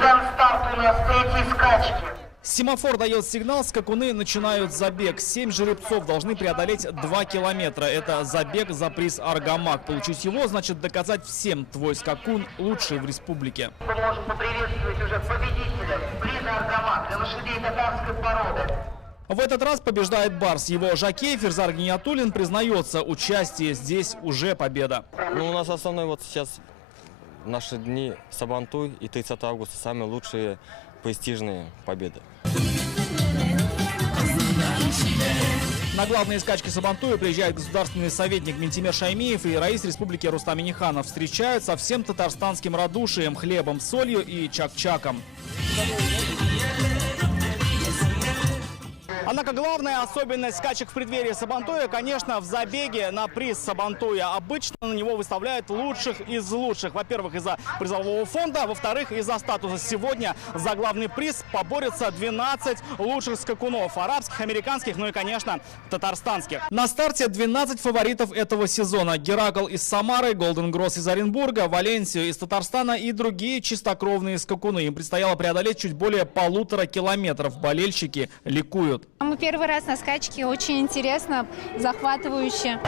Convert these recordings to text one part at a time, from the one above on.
дан старт у нас третьей скачки. Семафор дает сигнал, скакуны начинают забег. 7 жеребцов должны преодолеть 2 километра. Это забег за приз «Аргамак». Получить его значит доказать всем: твой скакун лучший в республике. Мы можем поприветствовать уже победителя приза «Аргамак» для лошадей татарской породы. В этот раз побеждает Барс. Его жокей Ферзар Гиниатуллин признается: участие здесь уже победа. Ну, у нас основной вот сейчас наши дни Сабантуй и 30 августа самые лучшие престижные победы. На главные скачки Сабантуя приезжает государственный советник Ментимер Шаймиев и раис республики Рустам Минниханов. Встречают со всем татарстанским радушием, хлебом, солью и чак-чаком. Однако главная особенность скачек в преддверии Сабантуя, конечно, в забеге на приз Сабантуя. Обычно на него выставляют лучших из лучших. Во-первых, из-за призового фонда, во-вторых, из-за статуса. Сегодня за главный приз поборются 12 лучших скакунов. Арабских, американских, ну и, конечно, татарстанских. На старте 12 фаворитов этого сезона. Геракл из Самары, Голден Гросс из Оренбурга, Валенсио из Татарстана и другие чистокровные скакуны. Им предстояло преодолеть чуть более 1,5 километров. Болельщики ликуют. Мы первый раз на скачке, очень интересно, захватывающе.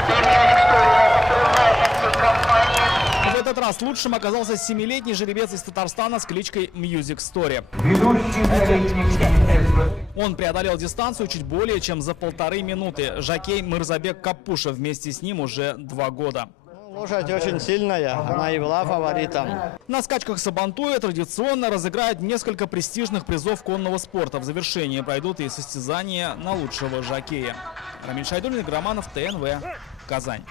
В этот раз лучшим оказался 7-летний жеребец из Татарстана с кличкой Music Story. Он преодолел дистанцию чуть более чем за 1,5 минуты. Жокей Мырзабек Капуша вместе с ним уже 2 года. Лошадь очень сильная, она и была фаворитом. На скачках Сабантуя традиционно разыграют несколько престижных призов конного спорта. В завершении пройдут и состязания на лучшего жокея. Рамиль Шайдуллин, Игорь Романов, ТНВ, Казань.